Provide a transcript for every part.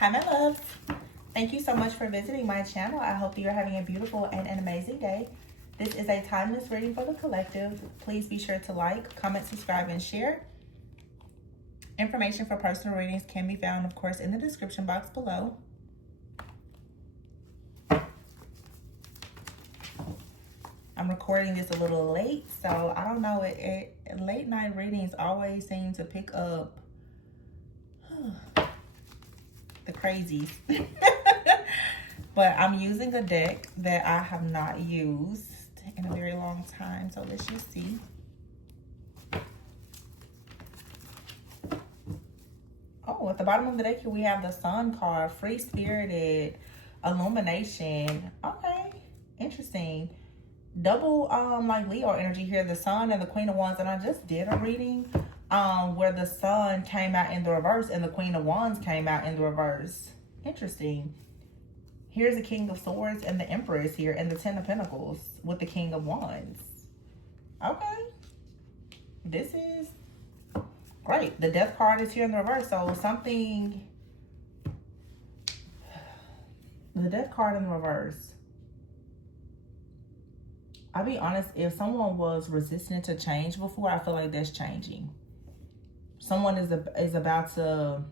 Hi, my loves. Thank you so much for visiting my channel. I hope that you're having a beautiful and an amazing day. This is a timeless reading for the collective. Please be sure to like, comment, subscribe, and share. Information for personal readings can be found, of course, in the description box below. I'm recording this a little late, so I don't know. Late night readings always seem to pick up the crazies. But I'm using a deck that I have not used in a very long time, so let's just see. Oh, at the bottom of the deck here we have the Sun card, free spirited, illumination. Okay, interesting. Double like Leo energy here, the Sun and the Queen of Wands. And I just did a reading where the Sun came out in the reverse and the Queen of Wands came out in the reverse. Interesting. Here's the King of Swords and the Empress here, and the Ten of Pentacles with the King of Wands. Okay, this is great. The Death card is here in the reverse, so something, the Death card in the reverse. I'll be honest, if someone was resistant to change before, I feel like that's changing. Someone is about to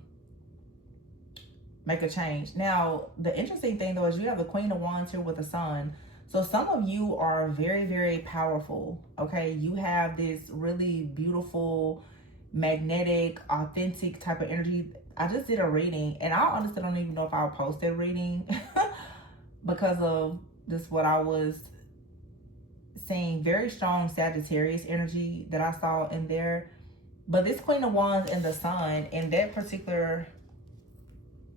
make a change. Now, the interesting thing though is you have the Queen of Wands here with the Sun. So some of you are very, very powerful, okay? You have this really beautiful, magnetic, authentic type of energy. I just did a reading, and I honestly don't even know if I'll post that reading because of just what I was seeing. Very strong Sagittarius energy that I saw in there. But this Queen of Wands and the Sun, in that particular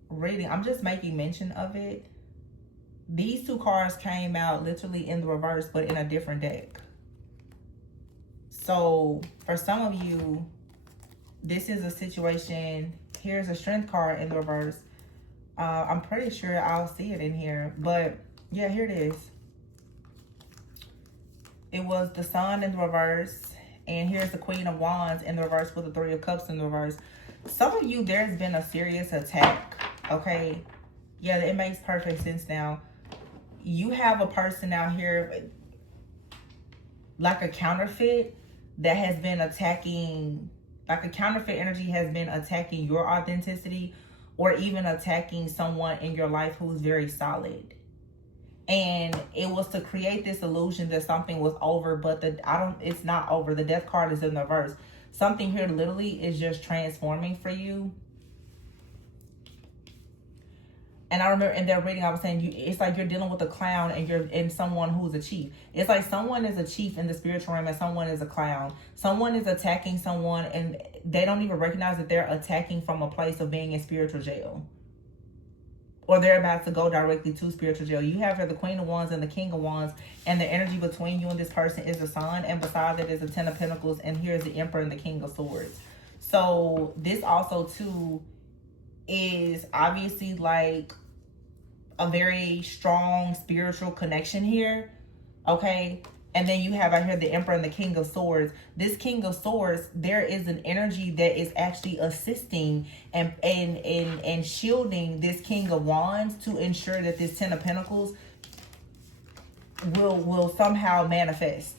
reading, I'm just making mention of it. These two cards came out literally in the reverse, but in a different deck. So for some of you, this is a situation. Here's a Strength card in the reverse. I'm pretty sure I'll see it in here, but yeah, here it is. It was the Sun in the reverse, and here's the Queen of Wands in the reverse with the Three of Cups in the reverse. Some of you, there's been a serious attack, okay? Yeah, it makes perfect sense now. You have a person out here, like a counterfeit, that has been attacking, like a counterfeit energy has been attacking your authenticity, or even attacking someone in your life who's very solid. And it was to create this illusion that something was over, but it's not over. The Death card is in the reverse. Something here literally is just transforming for you. And I remember in that reading, I was saying, it's like you're dealing with a clown and someone who's a chief. It's like someone is a chief in the spiritual realm and someone is a clown. Someone is attacking someone and they don't even recognize that they're attacking from a place of being in spiritual jail. Or they're about to go directly to spiritual jail. You have here the Queen of Wands and the King of Wands, and the energy between you and this person is the Sun, and beside that is the Ten of Pentacles, and here's the Emperor and the King of Swords. So this also too is obviously like a very strong spiritual connection here, okay? And then you have out here the Emperor and the King of Swords. This King of Swords, there is an energy that is actually assisting and shielding this King of Wands to ensure that this Ten of Pentacles will somehow manifest.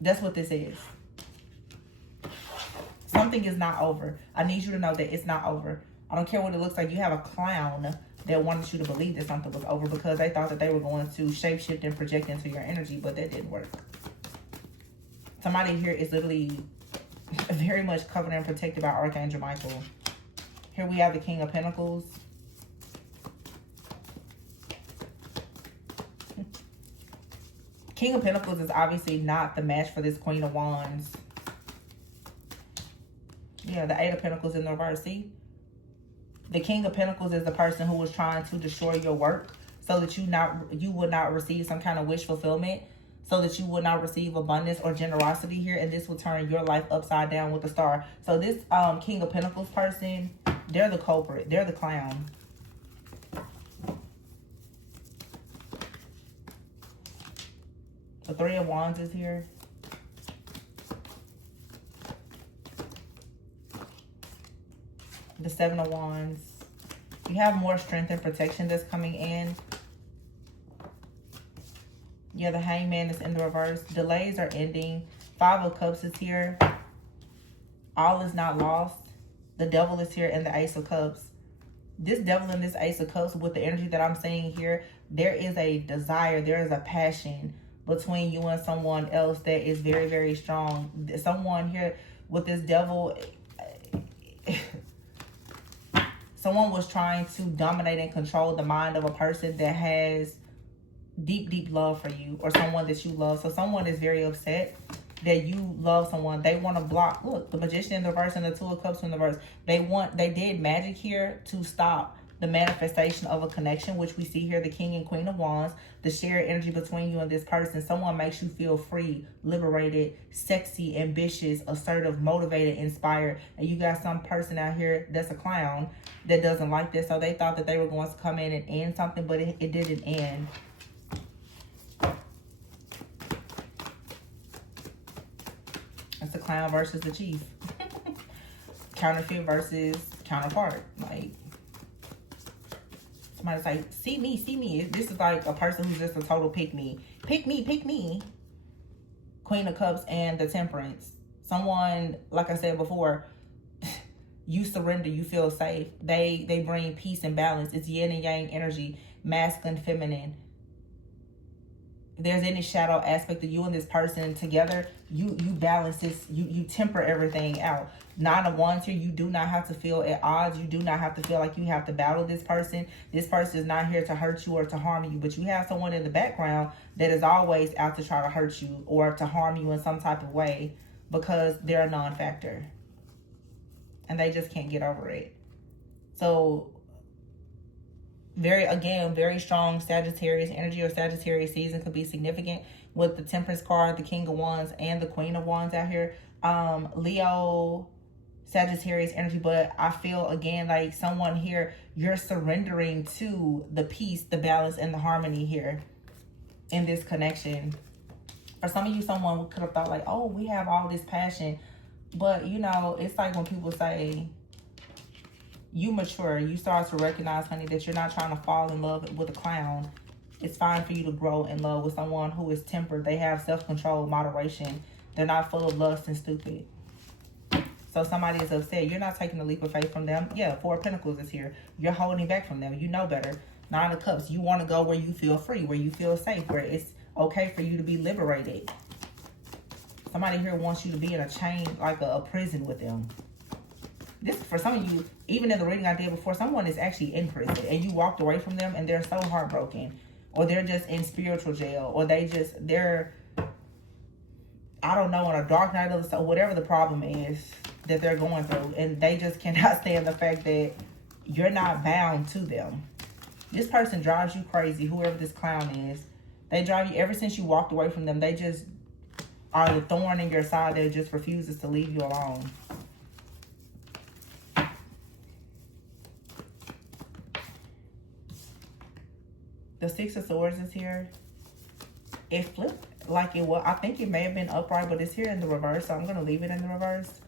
That's what this is. Something is not over. I need you to know that it's not over. I don't care what it looks like. You have a clown that wanted you to believe that something was over because they thought that they were going to shapeshift and project into your energy, but that didn't work. Somebody here is literally very much covered and protected by Archangel Michael. Here we have the King of Pentacles. King of Pentacles is obviously not the match for this Queen of Wands. Yeah, the Eight of Pentacles in the reverse. See? The King of Pentacles is the person who was trying to destroy your work so that you would not receive some kind of wish fulfillment, so that you would not receive abundance or generosity here, and this will turn your life upside down with the Star. So this King of Pentacles person, they're the culprit. They're the clown. The Three of Wands is here. The Seven of Wands. You have more strength and protection that's coming in. Yeah, the Hangman is in the reverse. Delays are ending. 5 of Cups is here. All is not lost. The Devil is here and the Ace of Cups. This Devil and this Ace of Cups, with the energy that I'm seeing here, there is a desire, there is a passion between you and someone else that is very, very strong. Someone here with this Devil, someone was trying to dominate and control the mind of a person that has deep, deep love for you, or someone that you love. So someone is very upset that you love someone. They want to block. Look, the Magician in the reverse and the 2 of Cups in the reverse. They did magic here to stop the manifestation of a connection, which we see here, the King and Queen of Wands, the shared energy between you and this person. Someone makes you feel free, liberated, sexy, ambitious, assertive, motivated, inspired. And you got some person out here that's a clown that doesn't like this. So they thought that they were going to come in and end something, but it didn't end. It's the clown versus the chief. Counterfeit versus counterpart. Like, somebody's like, see me, see me. This is like a person who's just a total pick me. Pick me, pick me. Queen of Cups and the Temperance. Someone, like I said before, you surrender, you feel safe. They bring peace and balance. It's yin and yang energy, masculine, feminine. If there's any shadow aspect of you and this person together, you balance this, you temper everything out. 9 of Wands here, you do not have to feel at odds. You do not have to feel like you have to battle this person. This person is not here to hurt you or to harm you, but you have someone in the background that is always out to try to hurt you or to harm you in some type of way because they're a non-factor. And they just can't get over it. So, very strong Sagittarius energy or Sagittarius season could be significant with the Temperance card, the King of Wands, and the Queen of Wands out here. Leo, Sagittarius energy, but I feel again like someone here, you're surrendering to the peace, the balance, and the harmony here in this connection. For some of you, someone could have thought like, oh, we have all this passion, but you know, it's like when people say, you mature, you start to recognize, honey, that you're not trying to fall in love with a clown. It's fine for you to grow in love with someone who is tempered. They have self-control, moderation. They're not full of lust and stupid. So somebody is upset. You're not taking the leap of faith from them. Yeah, 4 of Pentacles is here. You're holding back from them. You know better. 9 of Cups. You want to go where you feel free, where you feel safe, where it's okay for you to be liberated. Somebody here wants you to be in a chain, like a prison with them. This, for some of you, even in the reading I did before, someone is actually in prison and you walked away from them and they're so heartbroken, or they're just in spiritual jail, or they're, I don't know, on a dark night of the soul, whatever the problem is that they're going through, and they just cannot stand the fact that you're not bound to them. This person drives you crazy, whoever this clown is. They drive you, ever since you walked away from them, they just are the thorn in your side that just refuses to leave you alone. The 6 of Swords is here. It flipped like it was. I think it may have been upright, but it's here in the reverse. So I'm going to leave it in the reverse.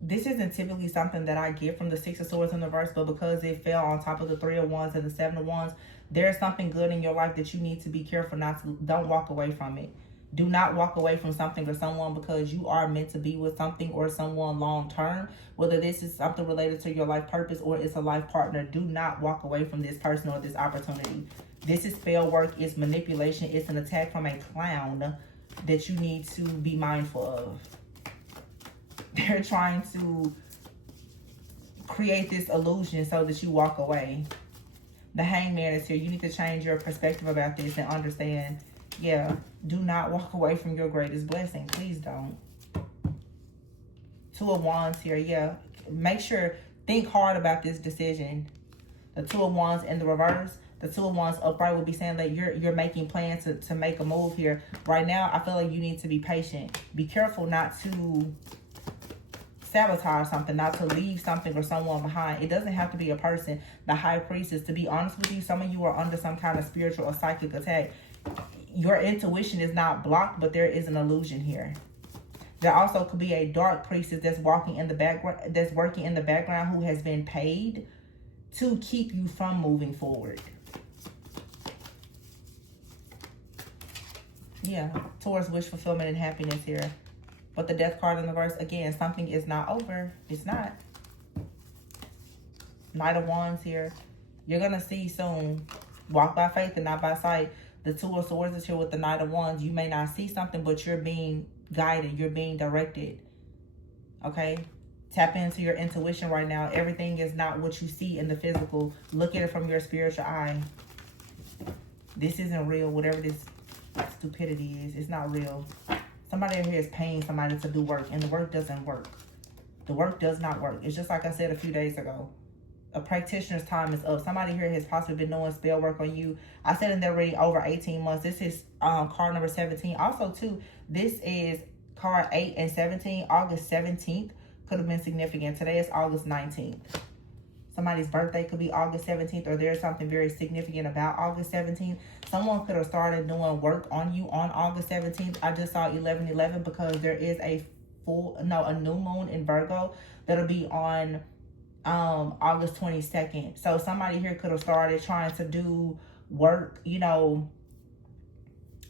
This isn't typically something that I get from the 6 of Swords in the reverse, but because it fell on top of the 3 of Wands and the 7 of Wands, there's something good in your life that you need to be careful not to, don't walk away from it. Do not walk away from something or someone because you are meant to be with something or someone long term. Whether this is something related to your life purpose or it's a life partner, do not walk away from this person or this opportunity. This is spell work, it's manipulation, it's an attack from a clown that you need to be mindful of. They're trying to create this illusion so that you walk away. The Hangman is here. You need to change your perspective about this and understand, yeah, do not walk away from your greatest blessing. Please don't. 2 of Wands here. Yeah, make sure, think hard about this decision. The 2 of Wands in the reverse. The 2 of Wands upright will be saying that you're making plans to make a move here. Right now, I feel like you need to be patient. Be careful not to sabotage something, not to leave something or someone behind. It doesn't have to be a person. The High Priestess, to be honest with you, some of you are under some kind of spiritual or psychic attack. Your intuition is not blocked, but there is an illusion here. There also could be a dark priestess that's walking in the background, that's working in the background, who has been paid to keep you from moving forward. Yeah, towards wish fulfillment and happiness here. But the death card in the verse, again, something is not over. It's not. Knight of Wands here. You're going to see soon. Walk by faith and not by sight. The Two of Swords is here with the Knight of Wands. You may not see something, but you're being guided. You're being directed. Okay? Tap into your intuition right now. Everything is not what you see in the physical. Look at it from your spiritual eye. This isn't real. Whatever this stupidity is, it's not real. Somebody in here is paying somebody to do work, and the work doesn't work. The work does not work. It's just like I said a few days ago. A practitioner's time is up. Somebody here has possibly been doing spell work on you. I said in there already over 18 months. This is card number 17. Also, too, this is card 8 and 17. August 17th could have been significant. Today is August 19th. Somebody's birthday could be August 17th, or there's something very significant about August 17th. Someone could have started doing work on you on August 17th. I just saw 11/11 because there is a new moon in Virgo that'll be on August 22nd. So somebody here could have started trying to do work, you know,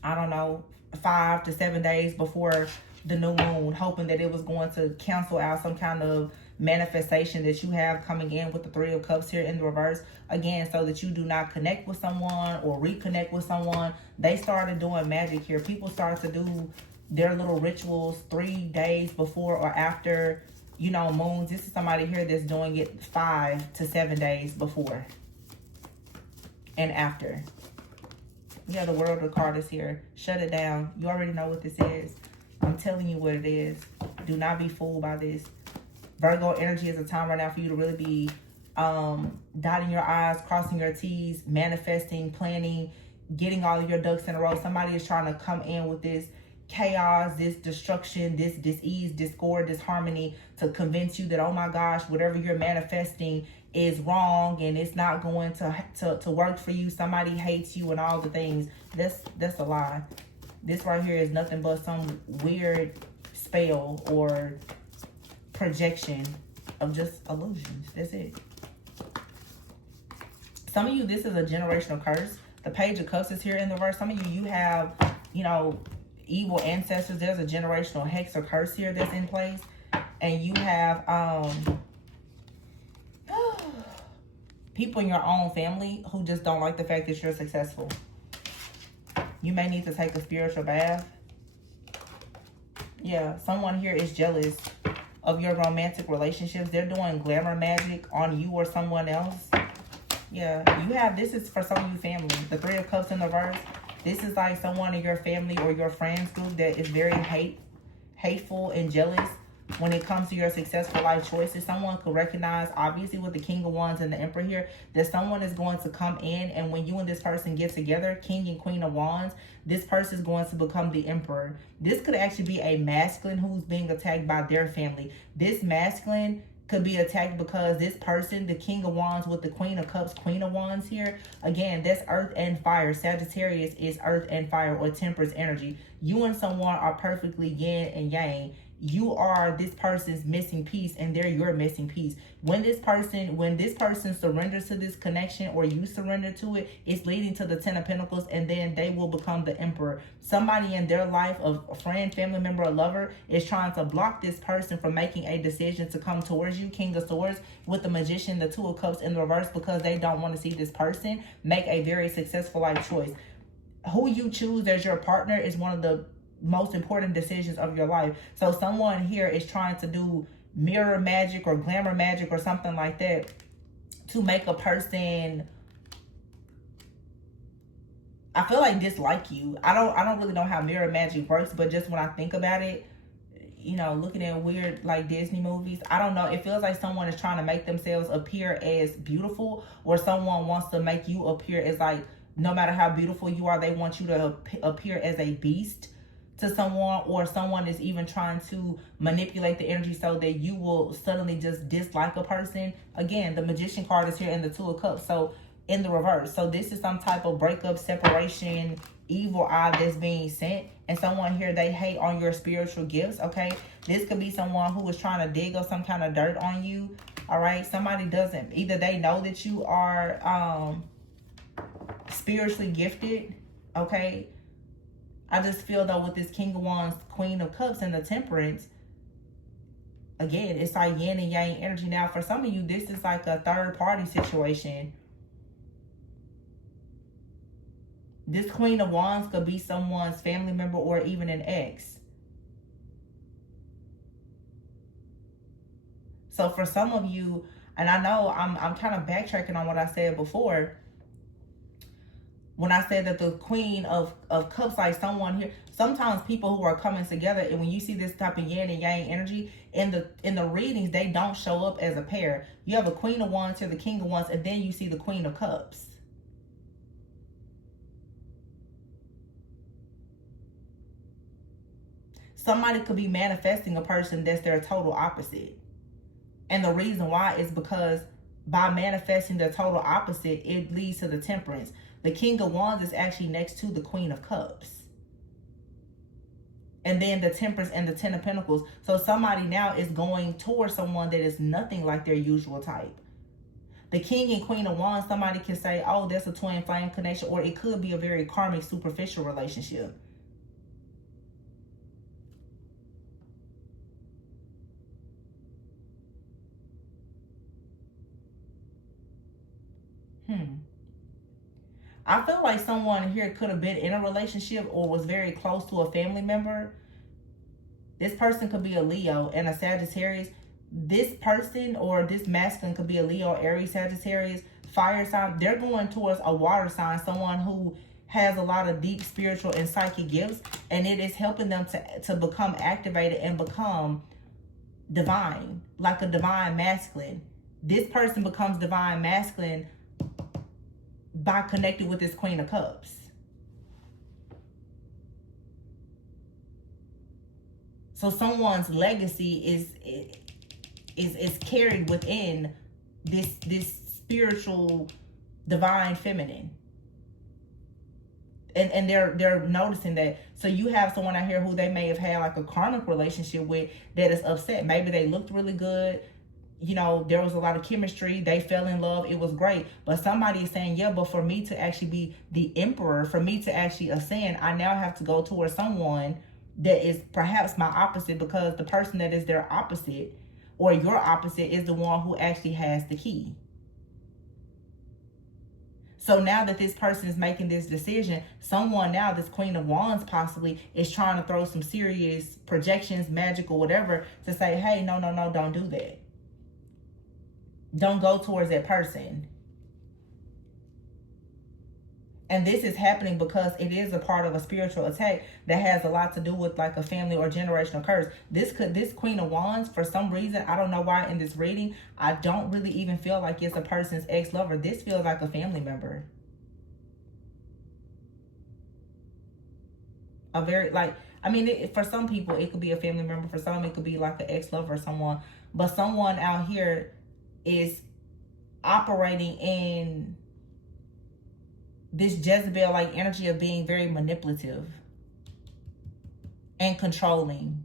I don't know, 5 to 7 days before the new moon, hoping that it was going to cancel out some kind of manifestation that you have coming in with the Three of Cups here in the reverse. Again, so that you do not connect with someone or reconnect with someone. They started doing magic here. People start to do their little rituals 3 days before or after, you know, moons. This is somebody here that's doing it 5 to 7 days before and after. Yeah, the World of card is here. Shut it down. You already know what this is. I'm telling you what it is. Do not be fooled by this. Virgo energy is a time right now for you to really be dotting your I's, crossing your T's, manifesting, planning, getting all of your ducks in a row. Somebody is trying to come in with this chaos, this destruction, this dis-ease, discord, disharmony to convince you that, oh my gosh, whatever you're manifesting is wrong and it's not going to work for you. Somebody hates you and all the things. That's a lie. This right here is nothing but some weird spell or projection of just illusions. That's it. Some of you, this is a generational curse. The Page of Cups is here in the reverse. Some of you have, you know, evil ancestors. There's a generational hex or curse here that's in place. And you have people in your own family who just don't like the fact that you're successful. You may need to take a spiritual bath. Yeah, someone here is jealous of your romantic relationships. They're doing glamour magic on you or someone else. Yeah, you have, this is for some of you family. The Three of Cups in the reverse. This is like someone in your family or your friends group that is very hateful and jealous when it comes to your successful life choices. Someone could recognize, obviously with the King of Wands and the Emperor here, that someone is going to come in, and when you and this person get together, King and Queen of Wands, this person is going to become the Emperor. This could actually be a masculine who's being attacked by their family. This masculine could be attacked because this person, the King of Wands with the Queen of Cups, Queen of Wands here, again, that's earth and fire. Sagittarius is earth and fire, or Temperance energy. You and someone are perfectly yin and yang. You are this person's missing piece, and they're your missing piece. When this person surrenders to this connection, or you surrender to it, it's leading to the Ten of Pentacles, and then they will become the Emperor. Somebody in their life, a friend, family member, a lover, is trying to block this person from making a decision to come towards you. King of Swords with the Magician, the Two of Cups in the reverse, because they don't want to see this person make a very successful life choice. Who you choose as your partner is one of the most important decisions of your life. So someone here is trying to do mirror magic or glamour magic or something like that to make a person, I feel like, dislike you. I don't really know how mirror magic works, but just when I think about it, you know, looking at weird like Disney movies, I don't know, it feels like someone is trying to make themselves appear as beautiful, or someone wants to make you appear as, like, no matter how beautiful you are, they want you to appear as a beast to someone, or someone is even trying to manipulate the energy so that you will suddenly just dislike a person. Again, the Magician card is here in the Two of Cups, so in the reverse. So this is some type of breakup, separation, evil eye that's being sent, and someone here, they hate on your spiritual gifts, okay? This could be someone who is trying to dig up some kind of dirt on you, all right? Somebody doesn't, either they know that you are spiritually gifted, okay? I just feel though with this King of Wands, Queen of Cups, and the Temperance, again, it's like yin and yang energy. Now, for some of you, this is like a third party situation. This Queen of Wands could be someone's family member or even an ex. So for some of you, and I know I'm kind of backtracking on what I said before, when I said that the Queen of Cups, like someone here, sometimes people who are coming together, and when you see this type of yin and yang energy, in the readings, they don't show up as a pair. You have a Queen of Wands here, the King of Wands, and then you see the Queen of Cups. Somebody could be manifesting a person that's their total opposite. And the reason why is because by manifesting the total opposite, it leads to the Temperance. The King of Wands is actually next to the Queen of Cups. And then the Temperance and the Ten of Pentacles. So somebody now is going towards someone that is nothing like their usual type. The King and Queen of Wands, somebody can say, oh, that's a twin flame connection, or it could be a very karmic, superficial relationship. I feel like someone here could have been in a relationship or was very close to a family member. This person could be a Leo and a Sagittarius. This person or this masculine could be a Leo, Aries, Sagittarius, fire sign. They're going towards a water sign, someone who has a lot of deep spiritual and psychic gifts, and it is helping them to become activated and become divine, like a divine masculine. This person becomes divine masculine by connecting with this Queen of Cups. So someone's legacy is carried within this spiritual divine feminine. And they're noticing that. So you have someone out here who they may have had like a karmic relationship with that is upset. Maybe they looked really good. You know, there was a lot of chemistry. They fell in love. It was great. But somebody is saying, yeah, but for me to actually be the emperor, for me to actually ascend, I now have to go towards someone that is perhaps my opposite, because the person that is their opposite or your opposite is the one who actually has the key. So now that this person is making this decision, someone now, this Queen of Wands possibly, is trying to throw some serious projections, magic or whatever, to say, hey, no, don't do that. Don't go towards that person. And this is happening because it is a part of a spiritual attack that has a lot to do with like a family or generational curse. This Queen of Wands, for some reason, I don't know why in this reading, I don't really even feel like it's a person's ex-lover. This feels like a family member. A very, like, I mean, for some people, it could be a family member. For some, it could be like an ex-lover or someone. But someone out here is operating in this Jezebel-like energy of being very manipulative and controlling.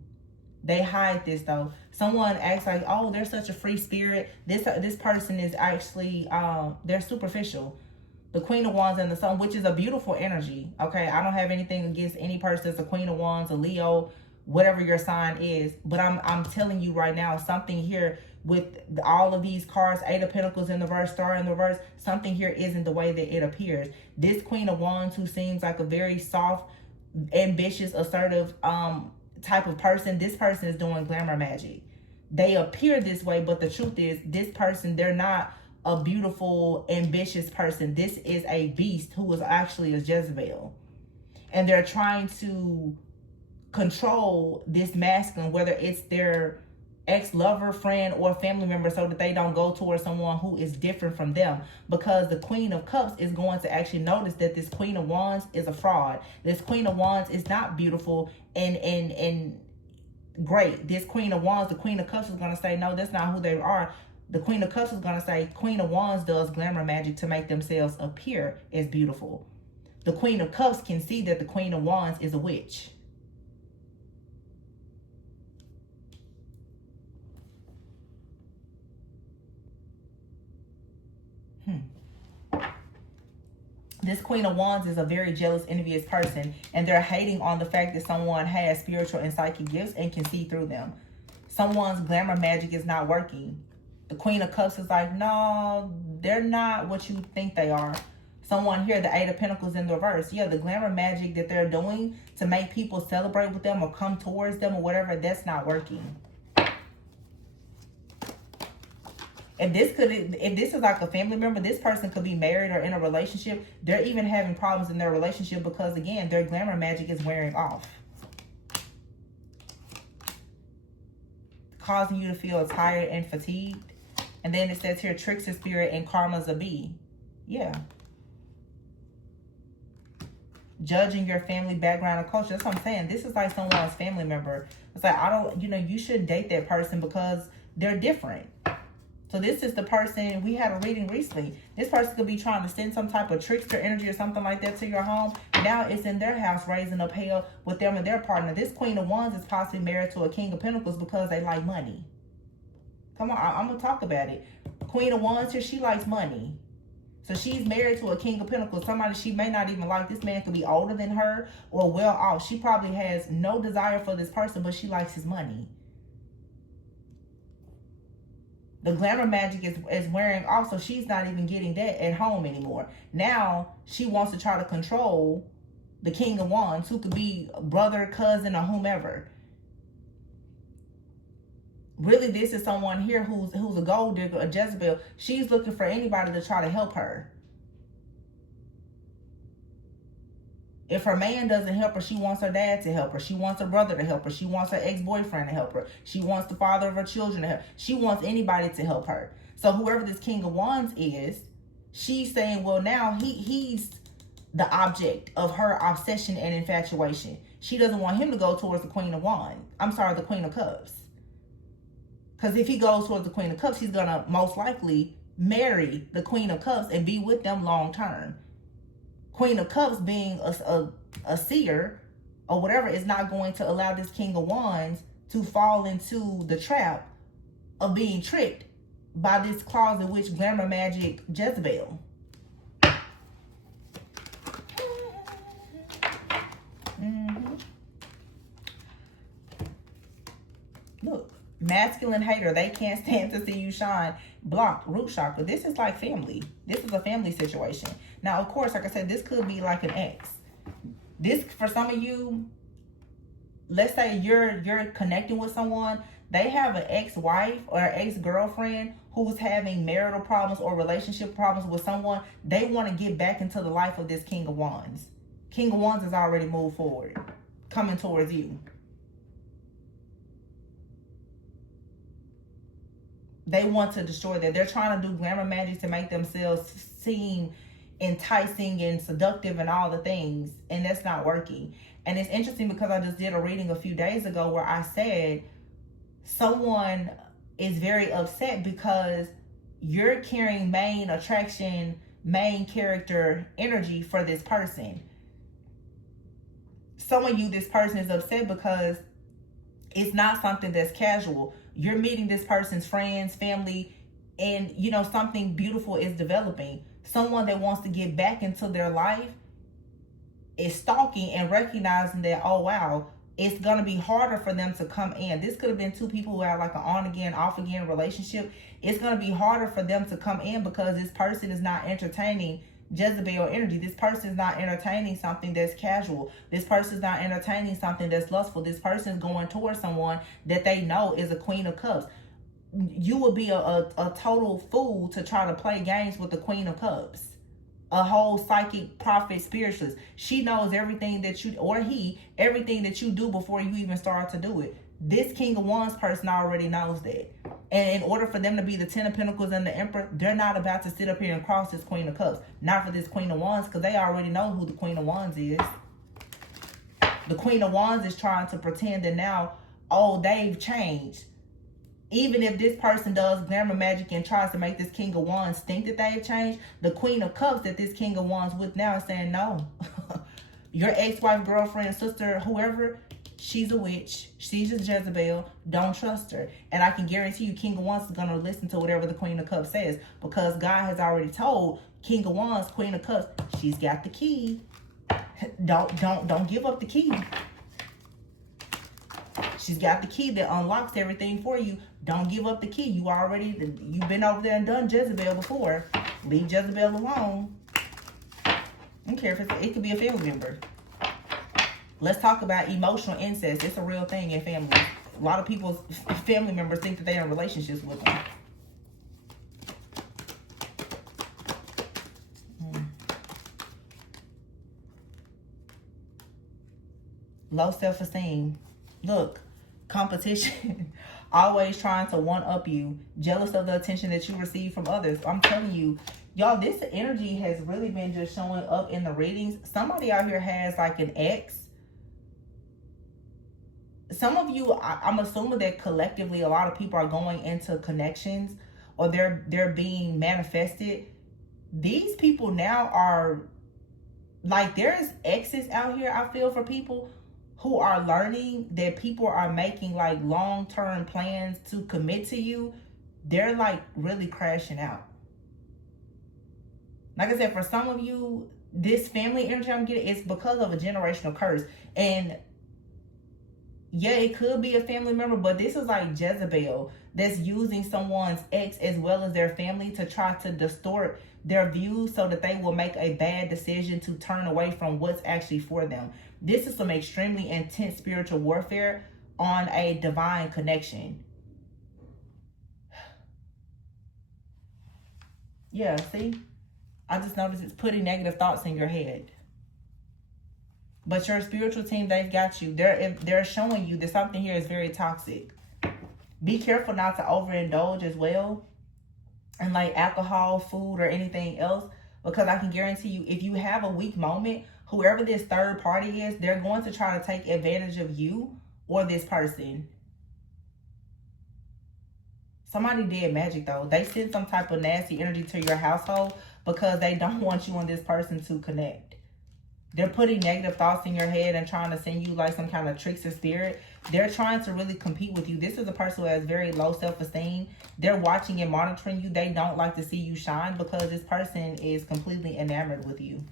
They hide this though. Someone acts like, oh, they're such a free spirit. This person is actually, they're superficial. The Queen of Wands and the Sun, which is a beautiful energy. Okay, I don't have anything against any person that's a Queen of Wands, a Leo, whatever your sign is. But I'm telling you right now, something here with all of these cards, Eight of Pentacles in the reverse, Star in the reverse, something here isn't the way that it appears. This Queen of Wands, who seems like a very soft, ambitious, assertive type of person, this person is doing glamour magic. They appear this way, but the truth is, this person, they're not a beautiful, ambitious person. This is a beast who is actually a Jezebel. And they're trying to control this masculine, whether it's their ex-lover, friend, or family member, so that they don't go towards someone who is different from them. Because the Queen of Cups is going to actually notice that this Queen of Wands is a fraud. This Queen of Wands is not beautiful and great. This Queen of Wands, the Queen of Cups, is going to say, no, that's not who they are. The Queen of Cups is going to say, Queen of Wands does glamour magic to make themselves appear as beautiful. The Queen of Cups can see that the Queen of Wands is a witch. This Queen of Wands is a very jealous, envious person, and they're hating on the fact that someone has spiritual and psychic gifts and can see through them. Someone's glamour magic is not working. The Queen of Cups is like, no, they're not what you think they are. Someone here, the Eight of Pentacles in the reverse. Yeah, the glamour magic that they're doing to make people celebrate with them or come towards them or whatever, that's not working. If this is like a family member, this person could be married or in a relationship. They're even having problems in their relationship because, again, their glamour magic is wearing off. Causing you to feel tired and fatigued. And then it says here, trickster spirit and karma's a bee. Yeah. Judging your family background or culture. That's what I'm saying. This is like someone's family member. It's like, you shouldn't date that person because they're different. So this is the person, we had a reading recently. This person could be trying to send some type of trickster energy or something like that to your home. Now it's in their house raising up hell with them and their partner. This Queen of Wands is possibly married to a King of Pentacles because they like money. Come on, I'm going to talk about it. Queen of Wands here, she likes money. So she's married to a King of Pentacles, somebody she may not even like. This man could be older than her or well off. She probably has no desire for this person, but she likes his money. The glamour magic is wearing off, so she's not even getting that at home anymore. Now, she wants to try to control the King of Wands, who could be brother, cousin, or whomever. Really, this is someone here who's a gold digger, a Jezebel. She's looking for anybody to try to help her. If her man doesn't help her, she wants her dad to help her. She wants her brother to help her. She wants her ex-boyfriend to help her. She wants the father of her children to help. She wants anybody to help her. So whoever this King of Wands is, she's saying, well, now he's the object of her obsession and infatuation. She doesn't want him to go towards the Queen of Wands. I'm sorry, the Queen of Cups. Because if he goes towards the Queen of Cups, he's going to most likely marry the Queen of Cups and be with them long term. Queen of Cups being a seer or whatever is not going to allow this King of Wands to fall into the trap of being tricked by this closet witch glamour magic Jezebel. Look, masculine hater, they can't stand to see you shine. Blocked, root chakra. This is like family. This is a family situation. Now, of course, like I said, this could be like an ex. This, for some of you, let's say you're connecting with someone, they have an ex-wife or an ex-girlfriend who's having marital problems or relationship problems with someone. They want to get back into the life of this King of Wands. King of Wands has already moved forward, coming towards you. They want to destroy that. They're trying to do glamour magic to make themselves seem enticing and seductive and all the things, and that's not working. And it's interesting because I just did a reading a few days ago where I said someone is very upset because you're carrying main attraction, main character energy for this person. Some of you, this person is upset because it's not something that's casual. You're meeting this person's friends, family, and something beautiful is developing. Someone that wants to get back into their life is stalking and recognizing that, oh wow, it's going to be harder for them to come in. This could have been two people who have like an on again, off again relationship. It's going to be harder for them to come in because this person is not entertaining Jezebel energy. This person is not entertaining something that's casual. This person is not entertaining something that's lustful. This person is going towards someone that they know is a Queen of Cups. You would be a total fool to try to play games with the Queen of Cups. A whole psychic prophet spiritualist. She knows everything that you, or he, everything that you do before you even start to do it. This King of Wands person already knows that. And in order for them to be the Ten of Pentacles and the Emperor, they're not about to sit up here and cross this Queen of Cups. Not for this Queen of Wands, because they already know who the Queen of Wands is. The Queen of Wands is trying to pretend that now, oh, they've changed. Even if this person does glamour magic and tries to make this King of Wands think that they've changed, the Queen of Cups that this King of Wands with now is saying, no. Your ex-wife, girlfriend, sister, whoever, she's a witch. She's a Jezebel. Don't trust her. And I can guarantee you King of Wands is going to listen to whatever the Queen of Cups says, because God has already told King of Wands, Queen of Cups, she's got the key. Don't give up the key. She's got the key that unlocks everything for you. Don't give up the key. You've been over there and done Jezebel before. Leave Jezebel alone. I don't care if it could be a family member. Let's talk about emotional incest. It's a real thing in families. A lot of people's family members think that they're in relationships with them. Low self-esteem. Look, competition. Always trying to one-up you. Jealous of the attention that you receive from others. I'm telling you, y'all, this energy has really been just showing up in the readings. Somebody out here has like an ex. Some of you, I'm assuming that collectively a lot of people are going into connections, or they're being manifested. These people now are like, there's exes out here, I feel, for people who are learning that people are making like long-term plans to commit to you. They're like really crashing out. Like I said, for some of you, this family energy I'm getting is because of a generational curse. And yeah, it could be a family member, but this is like Jezebel that's using someone's ex as well as their family to try to distort their views so that they will make a bad decision to turn away from what's actually for them. This is some extremely intense spiritual warfare on a divine connection. Yeah, see? I just noticed it's putting negative thoughts in your head. But your spiritual team, they've got you. They're showing you that something here is very toxic. Be careful not to overindulge as well in like alcohol, food, or anything else. Because I can guarantee you, if you have a weak moment, whoever this third party is, they're going to try to take advantage of you or this person. Somebody did magic though. They sent some type of nasty energy to your household because they don't want you and this person to connect. They're putting negative thoughts in your head and trying to send you like some kind of trickster spirit. They're trying to really compete with you. This is a person who has very low self-esteem. They're watching and monitoring you. They don't like to see you shine because this person is completely enamored with you.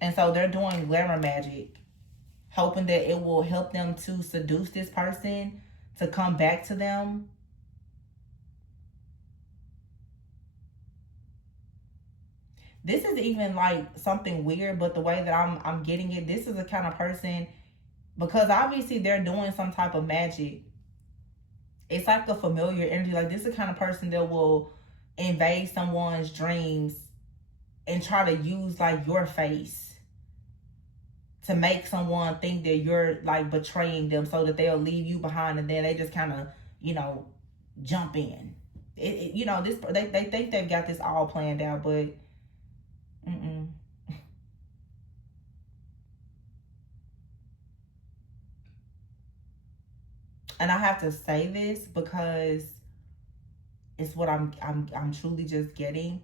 And so they're doing glamour magic, hoping that it will help them to seduce this person, to come back to them. This is even like something weird, but the way that I'm getting it, this is the kind of person, because obviously they're doing some type of magic. It's like a familiar energy. Like this is the kind of person that will invade someone's dreams and try to use like your face to make someone think that you're like betraying them so that they'll leave you behind, and then they just kind of, you know, jump in. You know, this they think they've got this all planned out, but and I have to say this because it's what I'm truly just getting.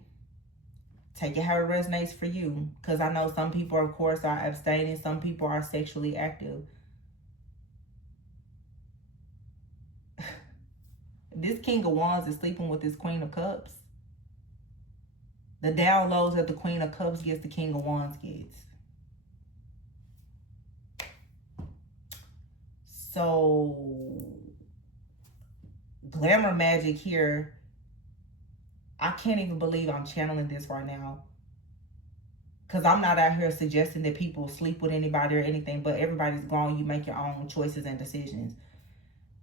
Take it how it resonates for you, because I know some people, of course, are abstaining. Some people are sexually active. This King of Wands is sleeping with this Queen of Cups. The downloads that the Queen of Cups gets, the King of Wands gets. So, glamour magic here. I can't even believe I'm channeling this right now. Because I'm not out here suggesting that people sleep with anybody or anything, but everybody's grown. You make your own choices and decisions.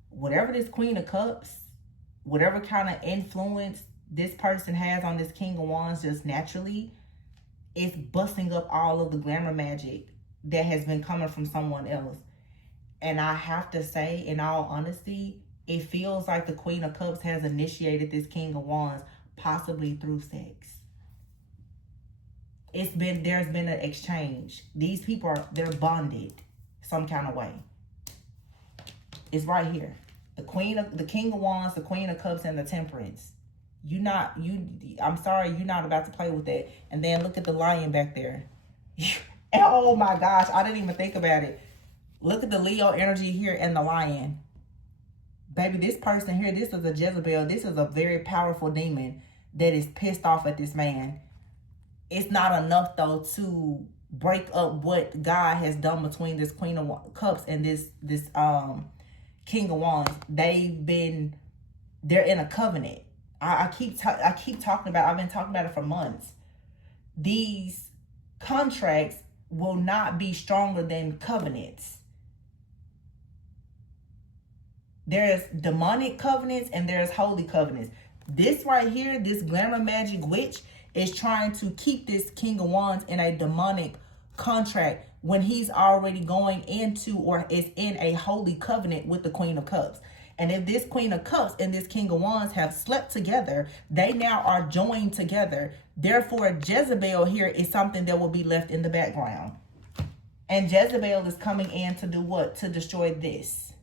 Whatever this Queen of Cups, whatever kind of influence this person has on this King of Wands just naturally, it's busting up all of the glamour magic that has been coming from someone else. And I have to say, in all honesty, it feels like the Queen of Cups has initiated this King of Wands, possibly through sex. There's been an exchange. They're bonded some kind of way. is right here. The King of Wands, the Queen of Cups, and the Temperance. I'm sorry, you're not about to play with that. And then look at the Lion back there. Oh my gosh, I didn't even think about it. Look at the Leo energy here and the Lion. Baby, this person here, this is a Jezebel. This is a very powerful demon that is pissed off at this man. It's not enough, though, to break up what God has done between this Queen of Cups and this King of Wands. They're in a covenant. I keep talking about, I've been talking about it for months. These contracts will not be stronger than covenants. There's demonic covenants and there's holy covenants. This right here, this glamour magic witch is trying to keep this King of Wands in a demonic contract when he's already going into or is in a holy covenant with the Queen of Cups. And if this Queen of Cups and this King of Wands have slept together, they now are joined together. Therefore, Jezebel here is something that will be left in the background. And Jezebel is coming in to do what? To destroy this.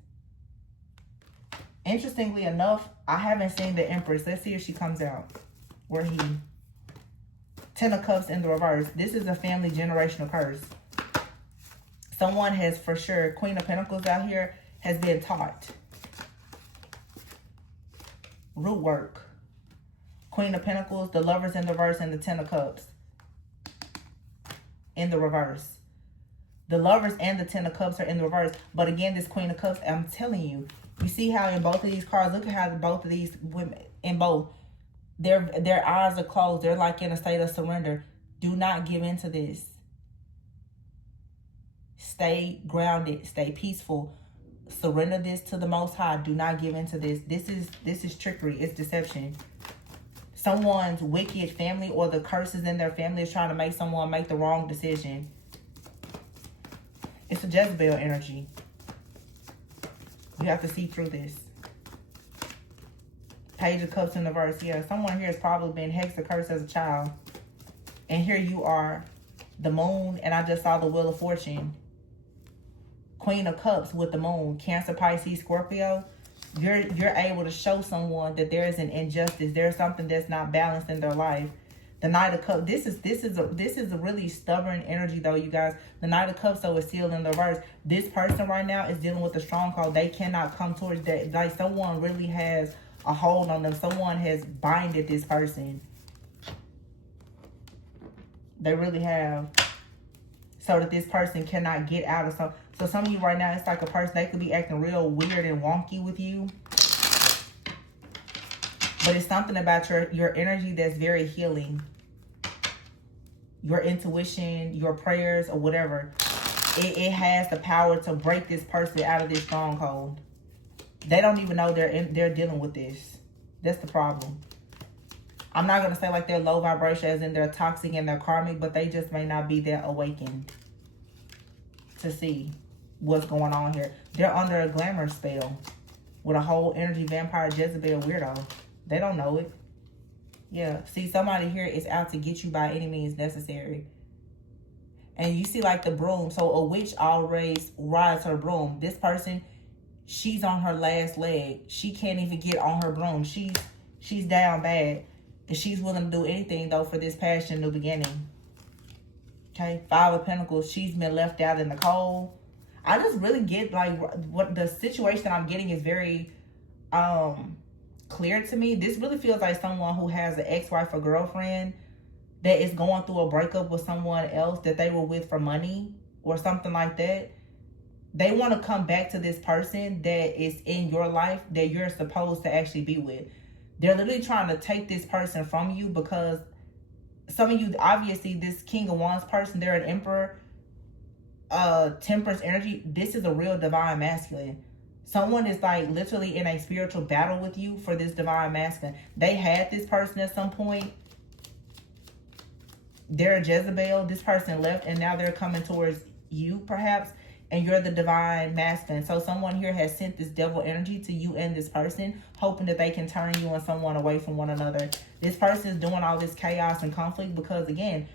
Interestingly enough, I haven't seen the Empress. Let's see if she comes out. Where he... Ten of Cups in the reverse. This is a family generational curse. Someone has for sure, Queen of Pentacles out here, has been taught. Root work. Queen of Pentacles, the Lovers in the reverse, and the Ten of Cups in the reverse. The Lovers and the Ten of Cups are in the reverse. But again, this Queen of Cups, I'm telling you, you see how in both of these cards, look at how both of these women, in both, their eyes are closed. They're like in a state of surrender. Do not give in to this. Stay grounded. Stay peaceful. Surrender this to the Most High. Do not give in to this. This is trickery. It's deception. Someone's wicked family or the curses in their family is trying to make someone make the wrong decision. It's a Jezebel energy. You have to see through this. Page of Cups in the verse. Yeah, someone here has probably been hexed or cursed as a child. And here you are, the moon, and I just saw the Wheel of Fortune. Queen of Cups with the moon. Cancer, Pisces, Scorpio. You're able to show someone that there is an injustice. There's something that's not balanced in their life. The Knight of Cups. This is a really stubborn energy, though, you guys. The Knight of Cups, though, is still in the reverse. This person right now is dealing with a stronghold. They cannot come towards that. Like, someone really has a hold on them. Someone has binded this person. They really have. So that this person cannot get out of some. So some of you right now, it's like a person, they could be acting real weird and wonky with you. But it's something about your energy that's very healing. Your intuition, your prayers, or whatever. It has the power to break this person out of this stronghold. They don't even know they're dealing with this. That's the problem. I'm not going to say like they're low vibration as in they're toxic and they're karmic, but they just may not be that awakened to see what's going on here. They're under a glamour spell with a whole energy vampire Jezebel weirdo. They don't know it. Yeah, see, somebody here is out to get you by any means necessary. And you see like the broom. So a witch always rides her broom. This person, she's on her last leg. She can't even get on her broom. She's down bad. And she's willing to do anything, though, for this passion new beginning. Okay, Five of Pentacles. She's been left out in the cold. I just really get, like, what the situation I'm getting is very clear to me. This really feels like someone who has an ex-wife or girlfriend that is going through a breakup with someone else that they were with for money or something like that. They want to come back to this person that is in your life that you're supposed to actually be with. They're literally trying to take this person from you because some of you, obviously, this King of Wands person, they're an Emperor, Temperance energy. This is a real divine masculine. Someone is like literally in a spiritual battle with you for this divine masculine. They had this person at some point. They're a Jezebel. This person left and now they're coming towards you perhaps. And you're the divine masculine. So someone here has sent this devil energy to you and this person, hoping that they can turn you and someone away from one another. This person is doing all this chaos and conflict because, again,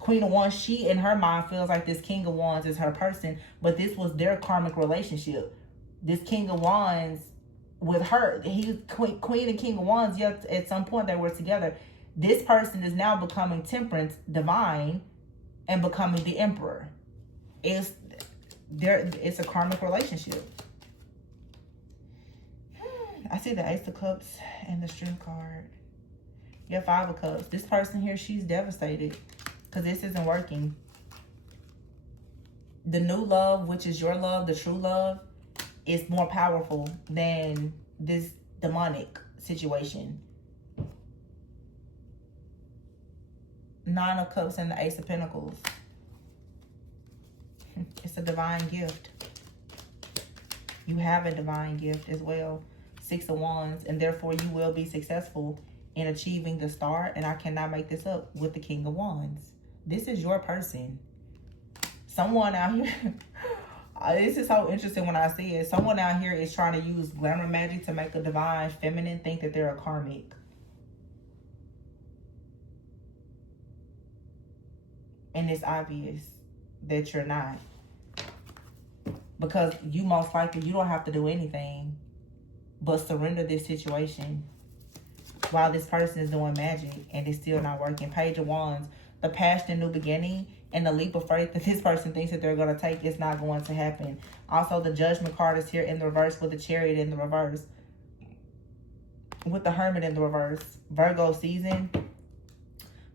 Queen of Wands, she in her mind feels like this King of Wands is her person, but this was their karmic relationship. This King of Wands with her, he Queen and King of Wands, yet at some point they were together. This person is now becoming Temperance, divine, and becoming the Emperor. It's a karmic relationship. I see the Ace of Cups and the Strength card. Yeah, Five of Cups. This person here, she's devastated because this isn't working. The new love, which is your love, the true love, is more powerful than this demonic situation. Nine of Cups and the Ace of Pentacles. It's a divine gift. You have a divine gift as well. Six of Wands, and therefore you will be successful in achieving the star, and I cannot make this up, with the King of Wands. This is your person. Someone out here, this is so interesting when I see it. Someone out here is trying to use glamour magic to make a divine feminine think that they're a karmic. And it's obvious that you're not. Because you most likely, you don't have to do anything but surrender this situation while this person is doing magic and it's still not working. Page of Wands, the past and new beginning, and the leap of faith that this person thinks that they're going to take is not going to happen. Also, the Judgment card is here in the reverse with the Chariot in the reverse. With the Hermit in the reverse. Virgo season.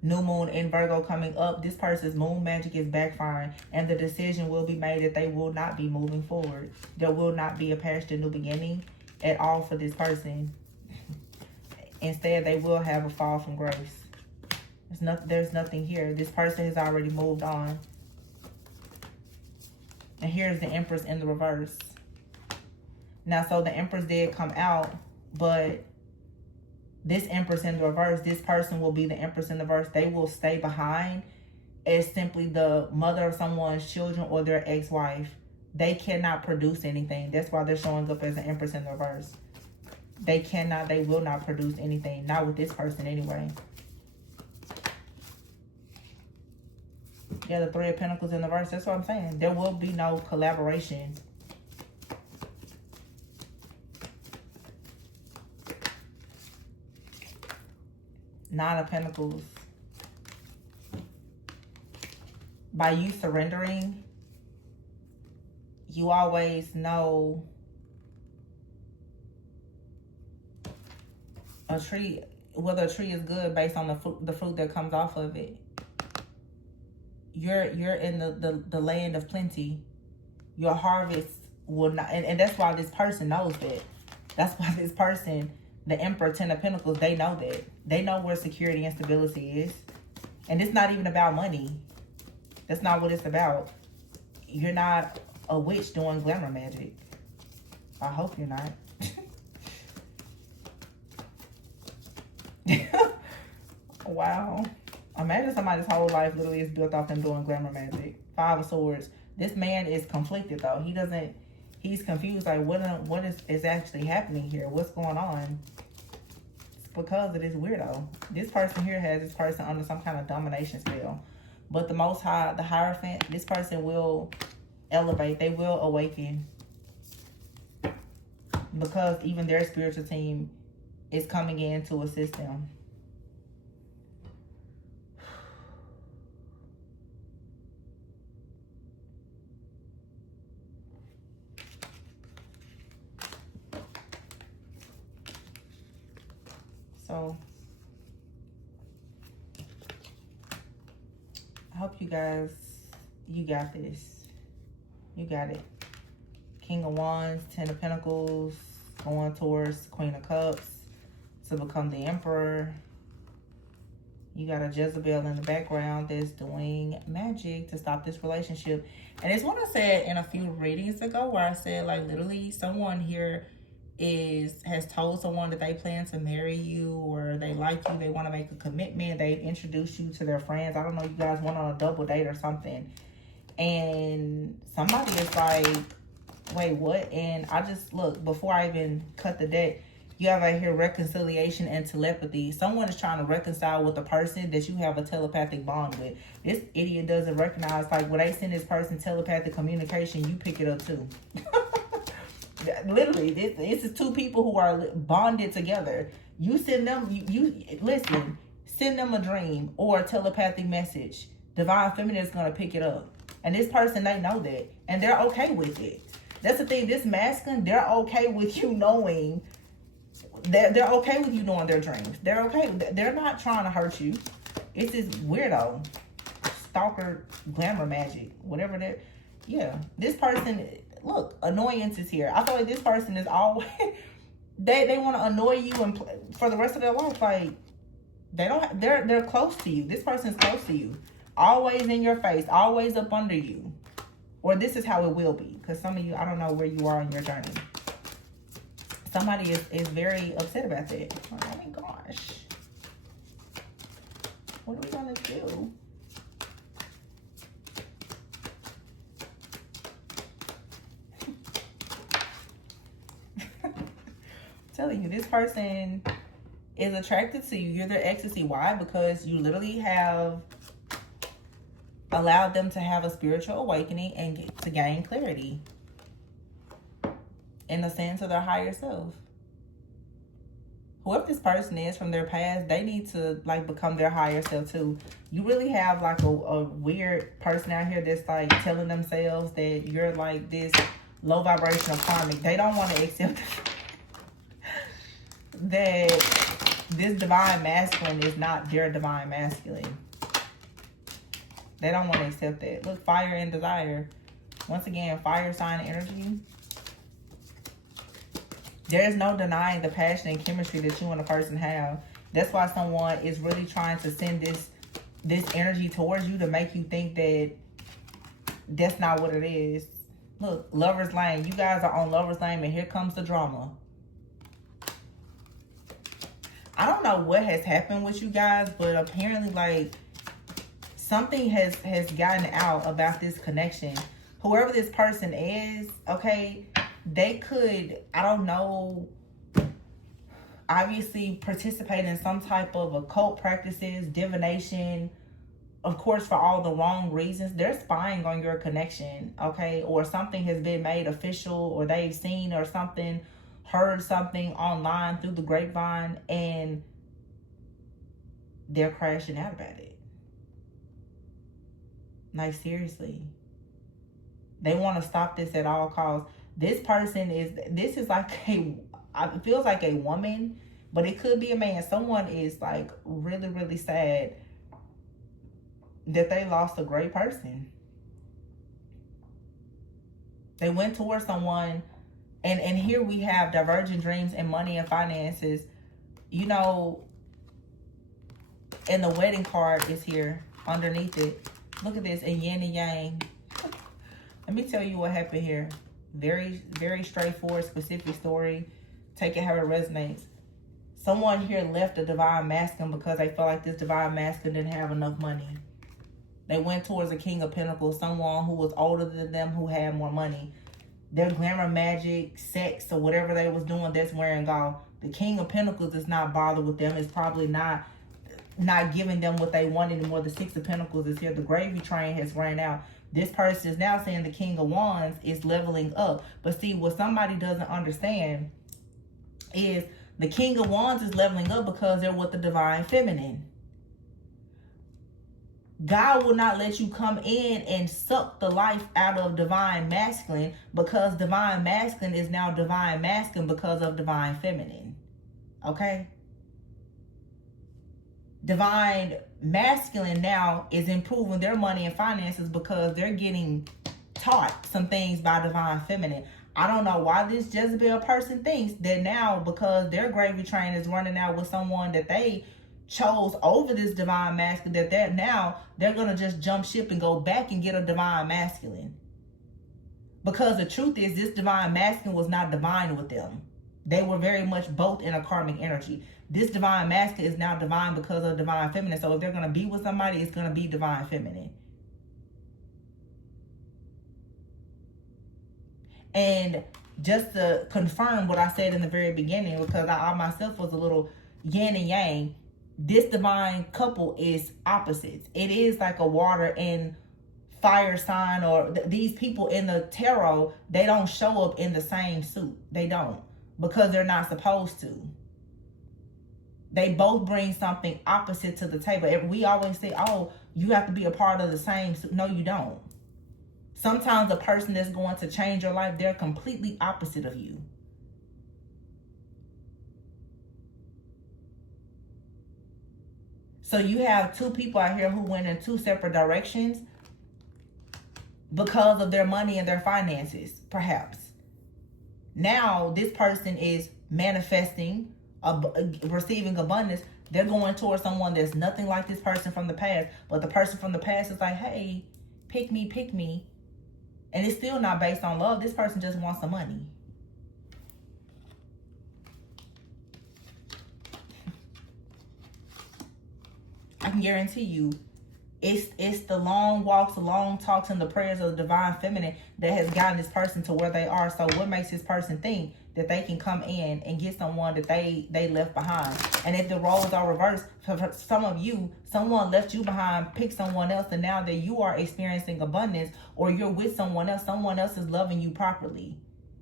New moon in Virgo coming up. This person's moon magic is backfiring, and the decision will be made that they will not be moving forward. There will not be a past and new beginning at all for this person. Instead, they will have a fall from grace. There's nothing here. This person has already moved on. And here's the Empress in the reverse. Now, so the Empress did come out, but this Empress in the reverse, this person will be the Empress in the reverse. They will stay behind as simply the mother of someone's children or their ex-wife. They cannot produce anything. That's why they're showing up as an Empress in the reverse. They will not produce anything. Not with this person anyway. Yeah, the Three of Pentacles in the reverse. That's what I'm saying. There will be no collaboration. Nine of Pentacles. By you surrendering, you always know a tree, whether a tree is good based on the fruit that comes off of it. You're in the land of plenty. Your harvest will not, and that's why this person knows that. That's why this person, the Emperor, Ten of Pentacles, they know that. They know where security and stability is. And it's not even about money. That's not what it's about. You're not a witch doing glamour magic. I hope you're not. Wow. Imagine somebody's whole life literally is built off them doing glamour magic. Five of Swords. This man is conflicted though. He's confused. Like, what is actually happening here? What's going on? It's because of this weirdo. This person here has this person under some kind of domination spell. But the Most High, the Hierophant, this person will elevate. They will awaken. Because even their spiritual team is coming in to assist them. So, I hope you guys, you got this. You got it. King of Wands, Ten of Pentacles, going towards Queen of Cups to become the Emperor. You got a Jezebel in the background that's doing magic to stop this relationship. And it's what I said in a few readings ago, where I said, like, literally someone here has told someone that they plan to marry you, or they like you, they want to make a commitment, they've introduced you to their friends. I don't know, you guys went on a double date or something, and somebody is like, wait, what? And I just, look, before I even cut the deck, you have right here reconciliation and telepathy. Someone is trying to reconcile with a person that you have a telepathic bond with. This idiot doesn't recognize, like, when they send this person telepathic communication, you pick it up too. Literally, this is two people who are bonded together. You send them, you listen, send them a dream or a telepathic message. Divine Feminine is going to pick it up. And this person, they know that. And they're okay with it. That's the thing. This masculine, they're okay with you knowing. They're okay with you knowing their dreams. They're okay. They're not trying to hurt you. It's this weirdo, stalker, glamour magic, whatever that. Yeah. This person, look, annoyance is here. I feel like this person is always, they want to annoy you and for the rest of their life. Like, they don't, they're close to you. This person's close to you. Always in your face, always up under you. Or this is how it will be. Because some of you, I don't know where you are in your journey. Somebody is very upset about that. Oh my gosh. What are we going to do? I'm telling you, this person is attracted to you. You're their ecstasy. Why? Because you literally have allowed them to have a spiritual awakening and to gain clarity in the sense of their higher self. Whoever this person is from their past, they need to like become their higher self too. You really have like a weird person out here that's like telling themselves that you're like this low vibrational karmic. They don't want to accept that this divine masculine is not their divine masculine. They don't want to accept that. Look, fire and desire. Once again, fire sign energy. There is no denying the passion and chemistry that you and a person have. That's why someone is really trying to send this energy towards you to make you think that that's not what it is. Look, Lover's Lane. You guys are on Lover's Lane and here comes the drama. I don't know what has happened with you guys, but apparently like something has gotten out about this connection. Whoever this person is, okay, they could, I don't know, obviously participate in some type of occult practices, divination, of course, for all the wrong reasons. They're spying on your connection, okay? Or something has been made official, or they've seen or something, heard something online through the grapevine, and they're crashing out about it. Like, seriously. They want to stop this at all costs. This person this is like it feels like a woman, but it could be a man. Someone is like really, really sad that they lost a great person. They went towards someone, and here we have divergent dreams and money and finances. You know, and the wedding card is here underneath it. Look at this, and yin and yang. Let me tell you what happened here. Very, very straightforward, specific story. Take it how it resonates. Someone here left a divine masculine because they felt like this divine masculine didn't have enough money. They went towards a King of Pentacles, someone who was older than them, who had more money. Their glamour, magic, sex, or whatever they was doing, that's wearing off. The King of Pentacles is not bothered with them. It's probably not giving them what they want anymore. The Six of Pentacles is here. The gravy train has ran out. This person is now saying the King of Wands is leveling up. But see, what somebody doesn't understand is the King of Wands is leveling up because they're with the Divine Feminine. God will not let you come in and suck the life out of Divine Masculine, because Divine Masculine is now Divine Masculine because of Divine Feminine. Okay? Divine Masculine now is improving their money and finances because they're getting taught some things by Divine Feminine. I don't know why this Jezebel person thinks that now, because their gravy train is running out with someone that they chose over this Divine Masculine, that they're going to just jump ship and go back and get a Divine Masculine. Because the truth is, this Divine Masculine was not divine with them. They were very much both in a karmic energy. This Divine Masculine is now divine because of Divine Feminine. So if they're going to be with somebody, it's going to be Divine Feminine. And just to confirm what I said in the very beginning, because I myself was a little yin and yang, this divine couple is opposites. It is like a water and fire sign, or these people in the tarot, they don't show up in the same suit. They don't, because they're not supposed to. They both bring something opposite to the table. We always say, oh, you have to be a part of the same suit. No, you don't. Sometimes the person that's going to change your life, they're completely opposite of you. So you have two people out here who went in two separate directions because of their money and their finances, perhaps. Now this person is manifesting, receiving abundance. They're going towards someone that's nothing like this person from the past, but the person from the past is like, hey, pick me, pick me. And it's still not based on love. This person just wants the money. I can guarantee you, it's the long walks, the long talks, and the prayers of the divine feminine that has gotten this person to where they are. So what makes this person think that they can come in and get someone that they left behind? And if the roles are reversed, for some of you, someone left you behind, picked someone else, and now that you are experiencing abundance, or you're with someone else is loving you properly.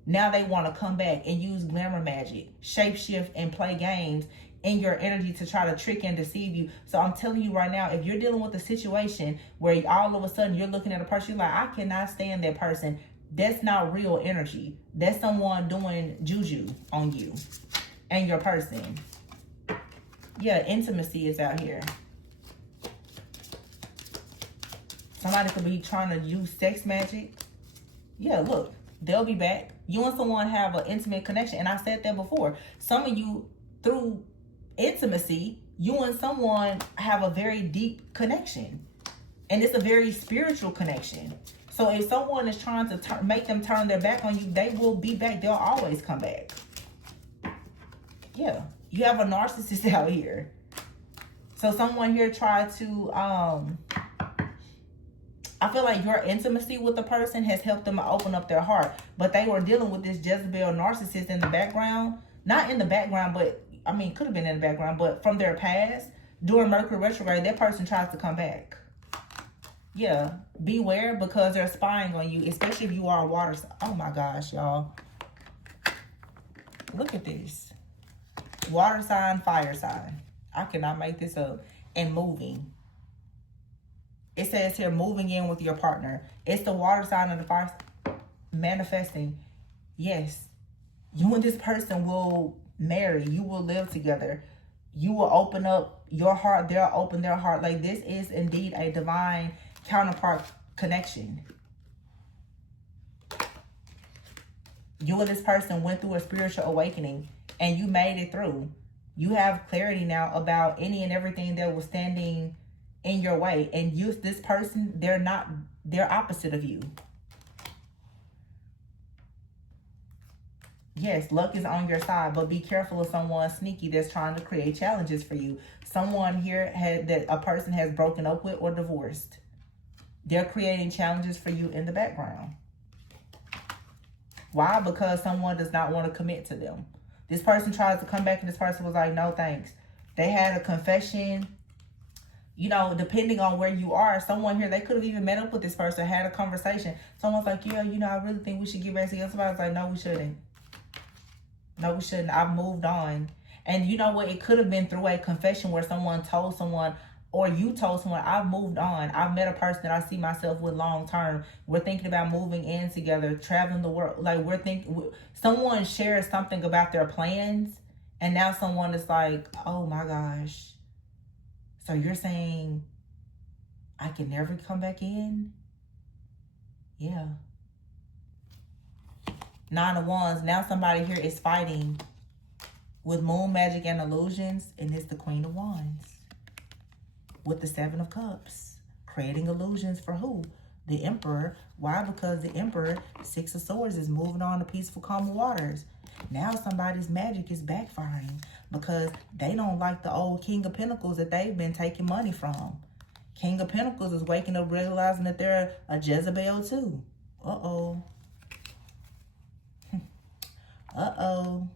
Now they want to come back and use glamour magic, shapeshift, and play games in your energy to try to trick and deceive you. So I'm telling you right now, if you're dealing with a situation where all of a sudden you're looking at a person, you're like, I cannot stand that person. That's not real energy. That's someone doing juju on you and your person. Yeah, intimacy is out here. Somebody could be trying to use sex magic. Yeah, look, they'll be back. You and someone have an intimate connection. And I said that before. Some of you, through intimacy, you and someone have a very deep connection. And it's a very spiritual connection. So if someone is trying to make them turn their back on you, they will be back. They'll always come back. Yeah. You have a narcissist out here. So someone here tried to, I feel like your intimacy with the person has helped them open up their heart. But they were dealing with this Jezebel narcissist in the background. Not in the background, but, I mean, could have been in the background. But from their past, during Mercury retrograde, that person tries to come back. Yeah, beware, because they're spying on you, especially if you are a water sign. Oh my gosh, y'all. Look at this. Water sign, fire sign. I cannot make this up. And moving. It says here, moving in with your partner. It's the water sign of the fire. Manifesting. Yes. You and this person will marry. You will live together. You will open up your heart. They'll open their heart. Like, this is indeed a divine counterpart connection. You and this person went through a spiritual awakening and you made it through. You have clarity now about any and everything that was standing in your way. And you, this person, they're opposite of you. Yes, luck is on your side, but be careful of someone sneaky that's trying to create challenges for you. Someone here that a person has broken up with or divorced. They're creating challenges for you in the background. Why? Because someone does not want to commit to them. This person tries to come back and this person was like, no thanks. They had a confession. You know, depending on where you are, someone here, they could have even met up with this person, had a conversation. Someone's like, yeah, you know, I really think we should get back together. Somebody's like, no, we shouldn't. No, we shouldn't. I've moved on. And you know what? It could have been through a confession where someone told someone, or you told someone, I've moved on. I've met a person that I see myself with long term. We're thinking about moving in together, traveling the world. Like, we're thinking, someone shares something about their plans. And now someone is like, oh my gosh. So you're saying I can never come back in? Yeah. Nine of Wands. Now somebody here is fighting with moon magic and illusions. And it's the Queen of Wands. With the Seven of Cups. Creating illusions for who? The Emperor. Why? Because the Emperor, Six of Swords, is moving on to peaceful, calm waters. Now somebody's magic is backfiring because they don't like the old King of Pentacles that they've been taking money from. King of Pentacles is waking up realizing that they're a Jezebel too. Uh-oh. Uh-oh.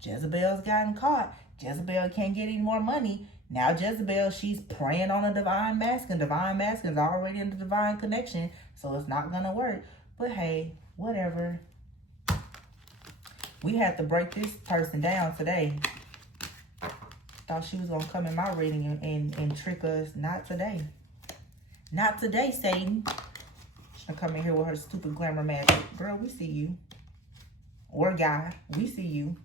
Jezebel's gotten caught. Jezebel can't get any more money. Now Jezebel, she's preying on a divine masculine. Divine masculine's already in the divine connection, so it's not gonna work. But hey, whatever. We had to break this person down today. Thought she was gonna come in my reading and trick us. Not today. Not today, Satan. She's gonna come in here with her stupid glamour magic. Girl, we see you. Or guy, we see you.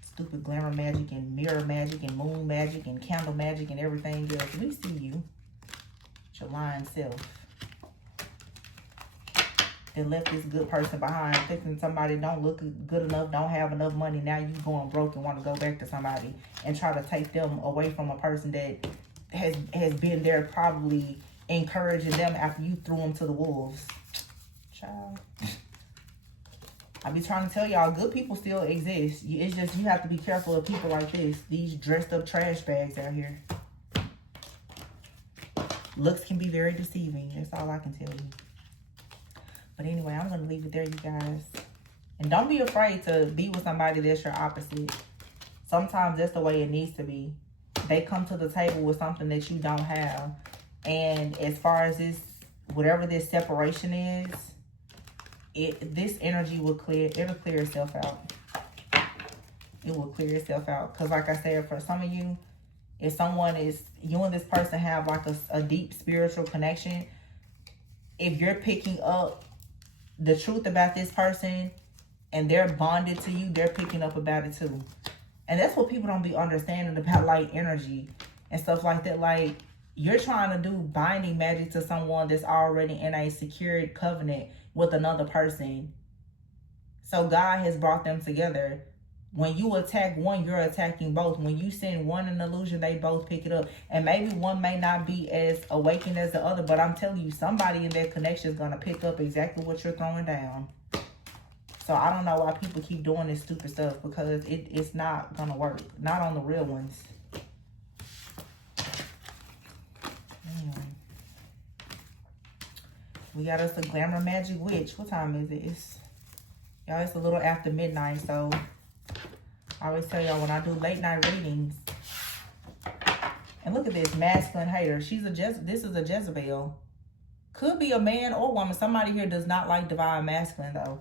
Stupid glamour magic and mirror magic and moon magic and candle magic and everything else. We see you. Your lying self. And left this good person behind, thinking somebody don't look good enough, don't have enough money. Now you going broke and want to go back to somebody and try to take them away from a person that has been there, probably encouraging them after you threw them to the wolves. Child. I be trying to tell y'all, good people still exist. It's just you have to be careful of people like this. These dressed up trash bags out here. Looks can be very deceiving. That's all I can tell you. But anyway, I'm going to leave it there, you guys. And don't be afraid to be with somebody that's your opposite. Sometimes that's the way it needs to be. They come to the table with something that you don't have. And as far as this, whatever this separation is, this energy will it'll clear itself out. It will clear itself out. Because like I said, for some of you, if you and this person have like a deep spiritual connection, if you're picking up the truth about this person and they're bonded to you, they're picking up about it too. And that's what people don't be understanding about like energy and stuff like that. Like, you're trying to do binding magic to someone that's already in a secured covenant with another person. So God has brought them together. When you attack one, you're attacking both. When you send one an illusion, they both pick it up. And maybe one may not be as awakened as the other, but I'm telling you, somebody in that connection is going to pick up exactly what you're throwing down. So I don't know why people keep doing this stupid stuff, because it's not going to work. Not on the real ones. Anyway. We got us a glamour magic witch. What time is it? Y'all, it's a little after midnight, so I always tell y'all when I do late night readings. And look at this masculine hater. This is a Jezebel. Could be a man or woman. Somebody here does not like divine masculine though.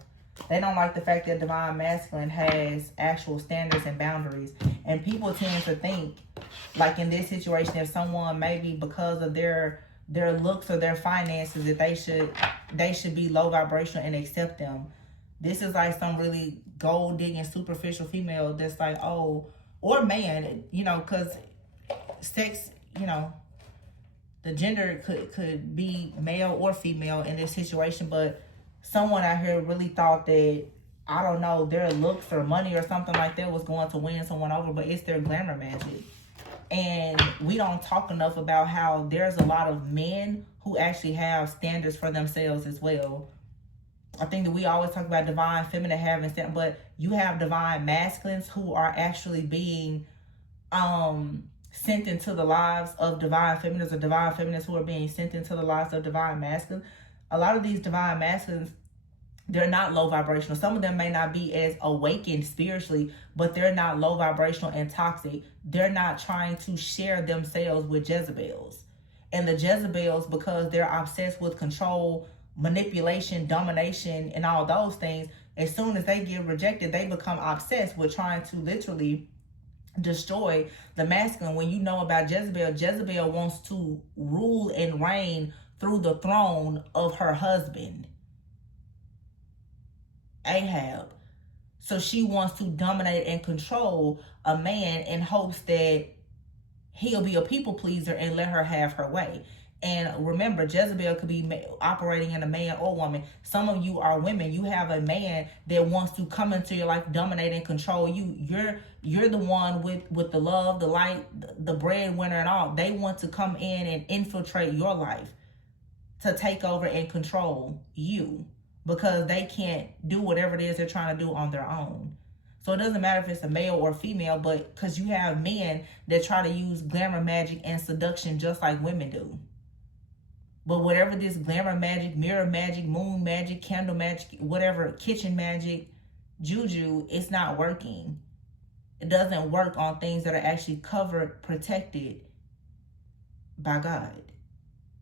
They don't like the fact that divine masculine has actual standards and boundaries. And people tend to think, like in this situation, if someone maybe because of their looks or their finances, that they should be low vibrational and accept them. This is like some really gold digging superficial female that's like, oh, or man, you know, because sex, you know, the gender could be male or female in this situation, but someone out here really thought that, I don't know, their looks or money or something like that was going to win someone over, but it's their glamour magic. And we don't talk enough about how there's a lot of men who actually have standards for themselves as well. I think that we always talk about divine feminine having standards, but you have divine masculines who are actually being sent into the lives of divine feminines, or divine feminines who are being sent into the lives of divine masculines. A lot of these divine masculines, they're not low vibrational. Some of them may not be as awakened spiritually, but they're not low vibrational and toxic. They're not trying to share themselves with Jezebels. And the Jezebels, because they're obsessed with control, manipulation, domination, and all those things, as soon as they get rejected, they become obsessed with trying to literally destroy the masculine. When you know about Jezebel, Jezebel wants to rule and reign through the throne of her husband, Ahab. So she wants to dominate and control a man in hopes that he'll be a people pleaser and let her have her way. And remember, Jezebel could be operating in a man or woman. Some of you are women. You have a man that wants to come into your life, dominate and control you. You're the one with the love, the light, the breadwinner and all. They want to come in and infiltrate your life to take over and control you, because they can't do whatever it is they're trying to do on their own. So it doesn't matter if it's a male or female, but because you have men that try to use glamour magic and seduction just like women do. But whatever this glamour magic, mirror magic, moon magic, candle magic, whatever, kitchen magic, juju, it's not working. It doesn't work on things that are actually covered, protected by God.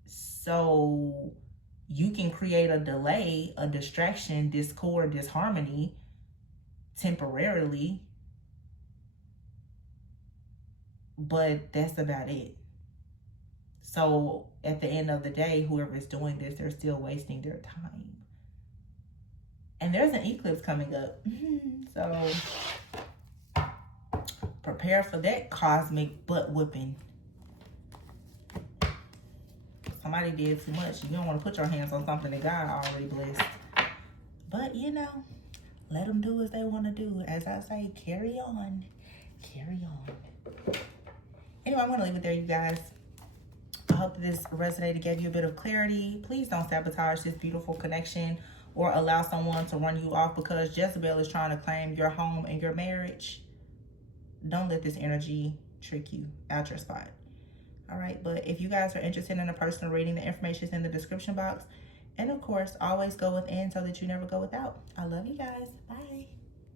So you can create a delay, a distraction, discord, disharmony temporarily, but that's about it. So at the end of the day, whoever's doing this, they're still wasting their time. And there's an eclipse coming up. So prepare for that cosmic butt whooping. Somebody did too much. You don't want to put your hands on something that God already blessed. But, you know, let them do as they want to do. As I say, carry on. Carry on. Anyway, I'm going to leave it there, you guys. I hope this resonated, gave you a bit of clarity. Please don't sabotage this beautiful connection or allow someone to run you off because Jezebel is trying to claim your home and your marriage. Don't let this energy trick you out your spot. All right, but if you guys are interested in a personal reading, the information is in the description box. And of course, always go within so that you never go without. I love you guys. Bye.